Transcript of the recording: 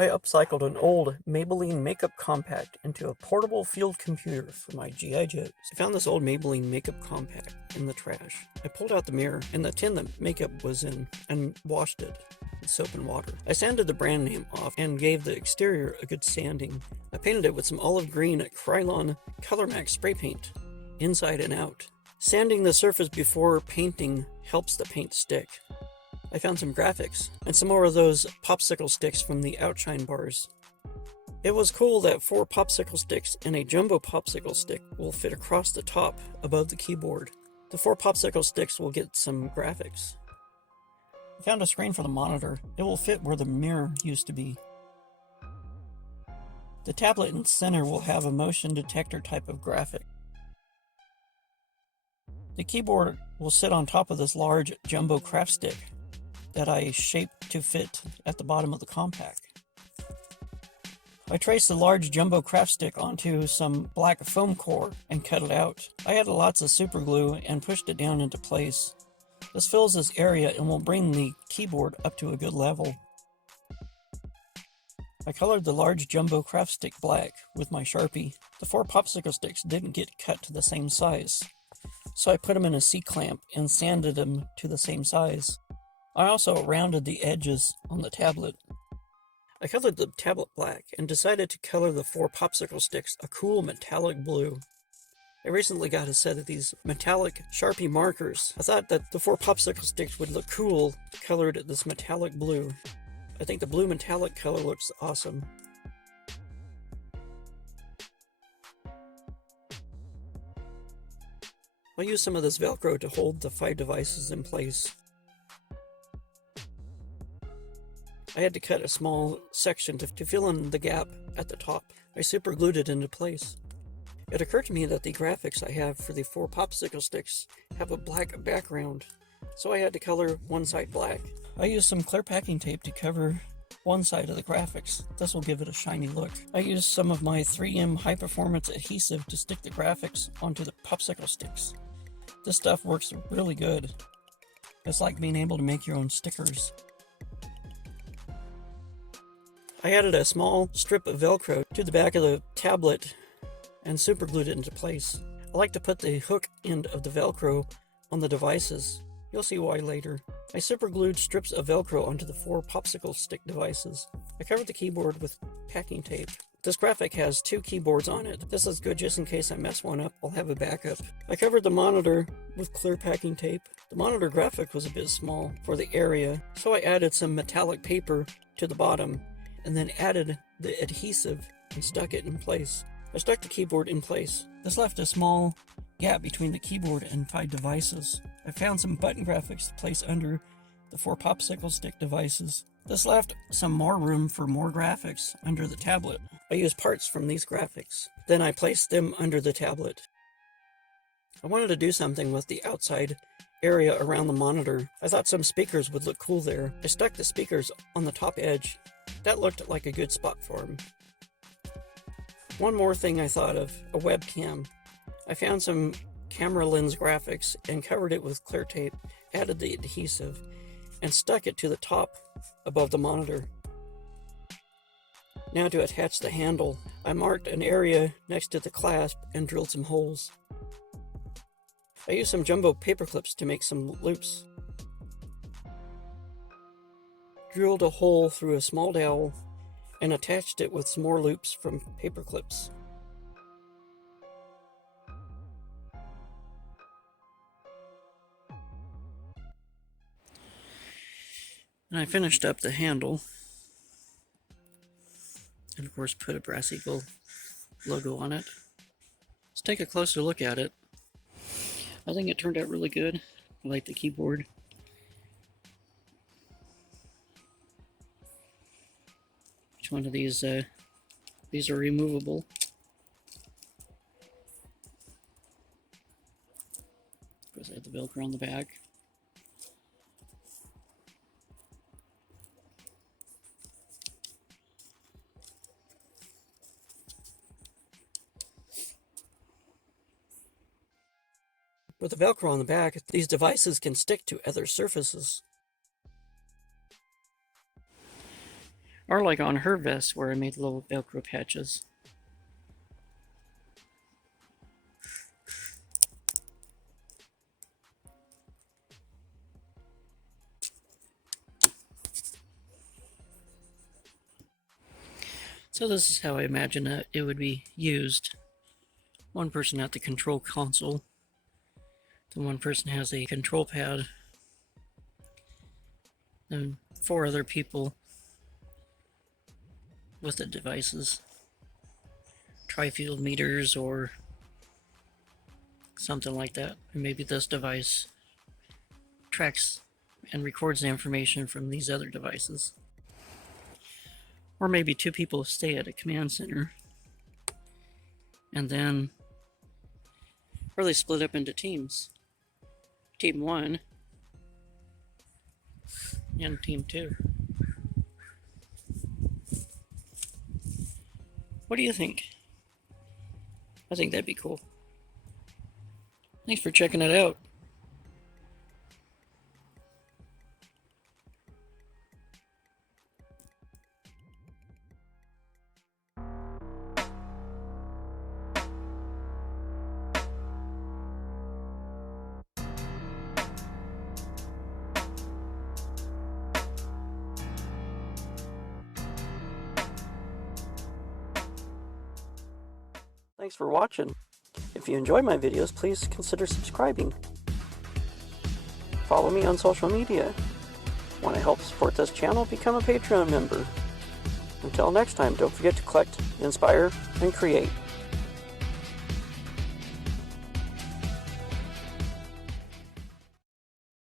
I upcycled an old Maybelline makeup compact into a portable field computer for my G.I. Joes. I found this old Maybelline makeup compact in the trash. I pulled out the mirror and the tin that makeup was in and washed it with soap and water. I sanded the brand name off and gave the exterior a good sanding. I painted it with some olive green Krylon Color Max spray paint, inside and out. Sanding the surface before painting helps the paint stick. I found some graphics and some more of those popsicle sticks from the Outshine bars. It was cool that 4 popsicle sticks and a jumbo popsicle stick will fit across the top above the keyboard. The 4 popsicle sticks will get some graphics. I found a screen for the monitor. It will fit where the mirror used to be. The tablet in the center will have a motion detector type of graphic. The keyboard will sit on top of this large jumbo craft stick that I shaped to fit at the bottom of the compact. I traced the large jumbo craft stick onto some black foam core and cut it out. I added lots of super glue and pushed it down into place. This fills this area and will bring the keyboard up to a good level. I colored the large jumbo craft stick black with my Sharpie. The 4 popsicle sticks didn't get cut to the same size, so I put them in a C-clamp and sanded them to the same size. I also rounded the edges on the tablet. I colored the tablet black and decided to color the 4 popsicle sticks a cool metallic blue. I recently got a set of these metallic Sharpie markers. I thought that the 4 popsicle sticks would look cool colored this metallic blue. I think the blue metallic color looks awesome. I'll use some of this Velcro to hold the 5 devices in place. I had to cut a small section to fill in the gap at the top. I super glued it into place. It occurred to me that the graphics I have for the 4 popsicle sticks have a black background, so I had to color one side black. I used some clear packing tape to cover one side of the graphics. This will give it a shiny look. I used some of my 3M high performance adhesive to stick the graphics onto the popsicle sticks. This stuff works really good. It's like being able to make your own stickers. I added a small strip of Velcro to the back of the tablet and super glued it into place. I like to put the hook end of the Velcro on the devices. You'll see why later. I super glued strips of Velcro onto the 4 popsicle stick devices. I covered the keyboard with packing tape. This graphic has 2 keyboards on it. This is good just in case I mess one up. I'll have a backup. I covered the monitor with clear packing tape. The monitor graphic was a bit small for the area, so I added some metallic paper to the bottom and then added the adhesive and stuck it in place. I stuck the keyboard in place. This left a small gap between the keyboard and 5 devices. I found some button graphics to place under the 4 popsicle stick devices. This left some more room for more graphics under the tablet. I used parts from these graphics. Then I placed them under the tablet. I wanted to do something with the outside area around the monitor. I thought some speakers would look cool there. I stuck the speakers on the top edge. That looked like a good spot for them. One more thing I thought of, a webcam. I found some camera lens graphics and covered it with clear tape, added the adhesive, and stuck it to the top above the monitor. Now to attach the handle, I marked an area next to the clasp and drilled some holes. I used some jumbo paper clips to make some loops. Drilled a hole through a small dowel and attached it with some more loops from paper clips. And I finished up the handle and of course put a Brass Eagle logo on it. Let's take a closer look at it. I think it turned out really good. I like the keyboard. Each one of these are removable. Of course I have the Velcro on the back. With the Velcro on the back, these devices can stick to other surfaces. Or like on her vest where I made little Velcro patches. So this is how I imagine that it would be used. One person at the control console. Then one person has a control pad. Then 4 other people with the devices. Tri-field meters or something like that. And maybe this device tracks and records the information from these other devices. Or maybe 2 people stay at a command center. And then, or they split up into teams. Team 1 and Team 2. What do you think? I think that'd be cool. Thanks for checking it out. Thanks for watching. If you enjoy my videos, please consider subscribing. Follow me on social media. Want to help support this channel? Become a Patreon member. Until next time, don't forget to collect, inspire, and create.